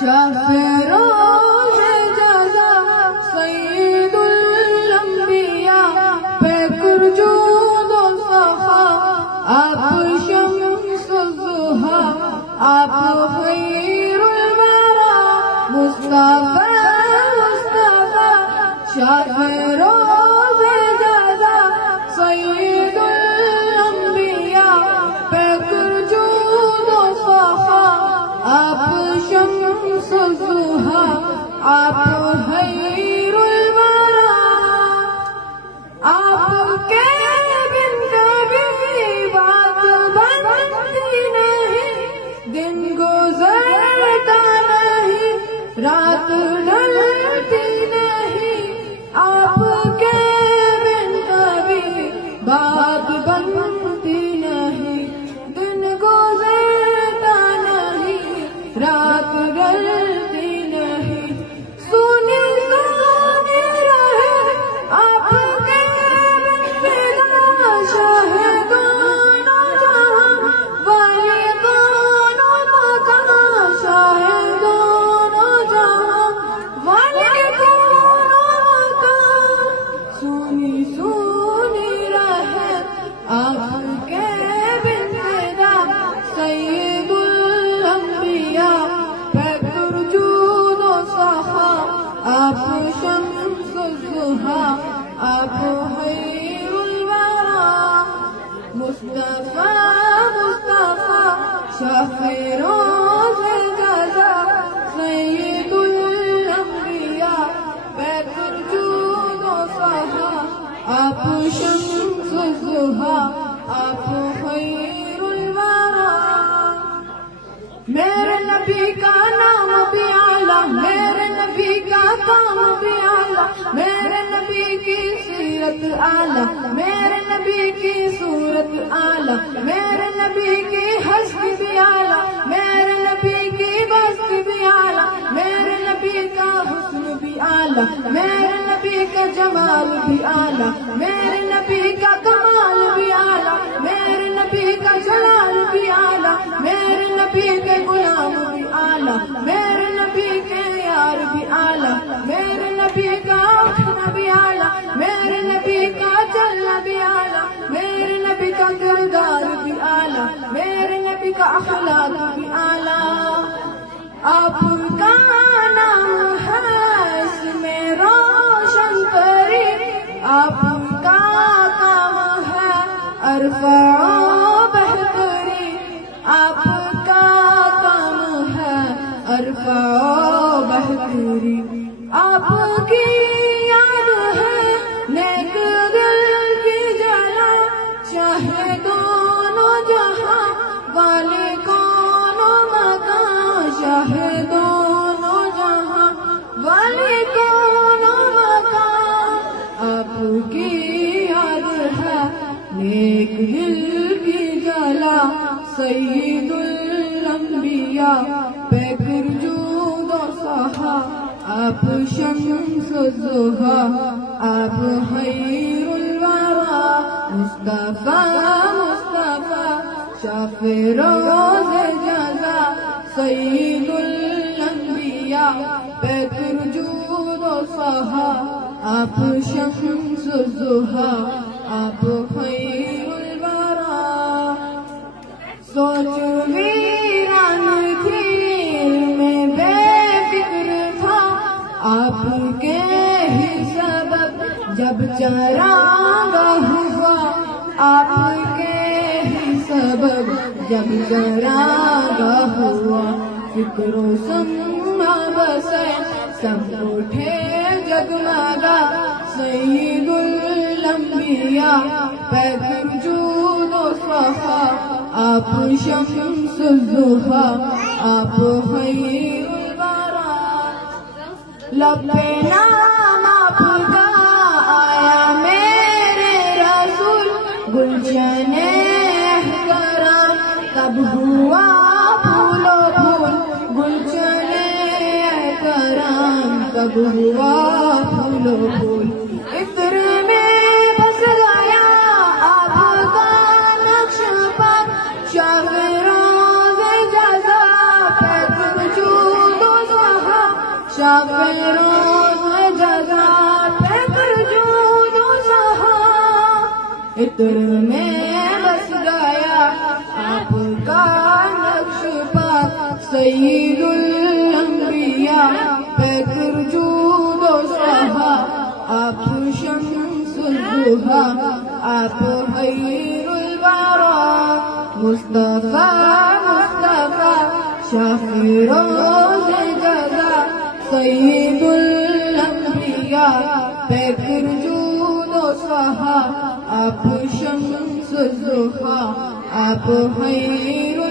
شاہ فیروز جزا سید الانبیاء پیکر جود و سخا آپ شمس الضحا آپ خیر الورا مصطفیٰ مصطفیٰ شاہ فیروز جزا سید الانبیاء پیکر جود و سخا آپ شمس الضحا آپ خیر الورا آپ کے بن کبھی بات بنتی نہیں دن گزرتا نہیں رات ڈلتی نہیں آپ کے بن کبھی بات بنتی نہیں دن گزرتا نہیں رات ڈلتی نہیں سونی سونی رہے آپ کے بنا شاہدان جہاں والی دونوں مکان شاہدان جہاں والی دونوں مکان سونی سونی رہے آپ کے بنا سید الانبیاء پیکر جود و سخا آپ شمس الضحا آپ خیر الورا مصطفیٰ مصطفیٰ شاہ فیروز جزا سید الانبیاء پیکر جود و سخا آپ شمس الضحا آپ خیر الورا میرے نبی کا نام بھی اعلیٰ میرے نبی کا کام بھی اعلیٰ میرے نبی کی سیرت اعلیٰ میرے نبی کی صورت اعلیٰ میرے نبی کی حسب بھی اعلیٰ میرے نبی کی بست بھی اعلیٰ میرے نبی کا حسن بھی اعلیٰ میرے نبی کا جمال بھی اعلیٰ میرے نبی کا کمال بھی اعلیٰ میرے نبی کا جلال بھی اعلیٰ میرے نبی کے غلام بھی اعلیٰ میرے نبی کے یار بھی اعلیٰ میرے نبی کا اٹھنا بھی اعلیٰ میرے نبی کا چلنا بھی اعلیٰ میرے نبی کا کردار بھی اعلیٰ میرے نبی کا اخلاق بھی اعلیٰ آپ کا نام ہے اس میں روشن پری آپ کا کام ہے ارفع بہتری آپ کا کام ہے ارفع بہتری آپ کی یاد ہے نیک دل کی جلا چاہے دونوں جہاں والے کونوں مکان چاہے دونوں جہاں والے کونوں مکان آپ کی یاد ہے نیک دل کی جلا سید الانبیاء پیکر جود و سخا آپ شمس الضحا آپ خیر الورا مصطفیٰ مصطفیٰ شاہ فیروز جزا سید الانبیاء پیکر جود و سخا آپ شمس الضحا آپ خیر الورا سوچ ویران تھی میں بے فکر تھا آپ کے ہی سبب جب چراغ ہوا آپ کے ہی سبب جب چراغ ہوا فکر و سما بسے سب اٹھے جگمگا سید الانبیاء پیکر جود و سخا آپ شمس الضحا آپ خیر الورا لب پہ نام آپ کا آیا میرے رسول گلشن احترام تب ہوا پھول و پھول گلشن احترام تب ہوا پھول و پھول عطر میں بس گیا آپ کا نقش پر شاہ فیروز جزا پیکر جود شافروز جزا فکر جود و سہا عطر میں بس گیا آپ کا نقش پاک سید الانبیاء فکر جود و سہا آپ شمس الضحیٰ آپ خیر الورا مصطفیٰ مصطفیٰ شافروز جزا سید الانبیاء فکر جود و سہا آپ شمس الضحیٰ آپ خیر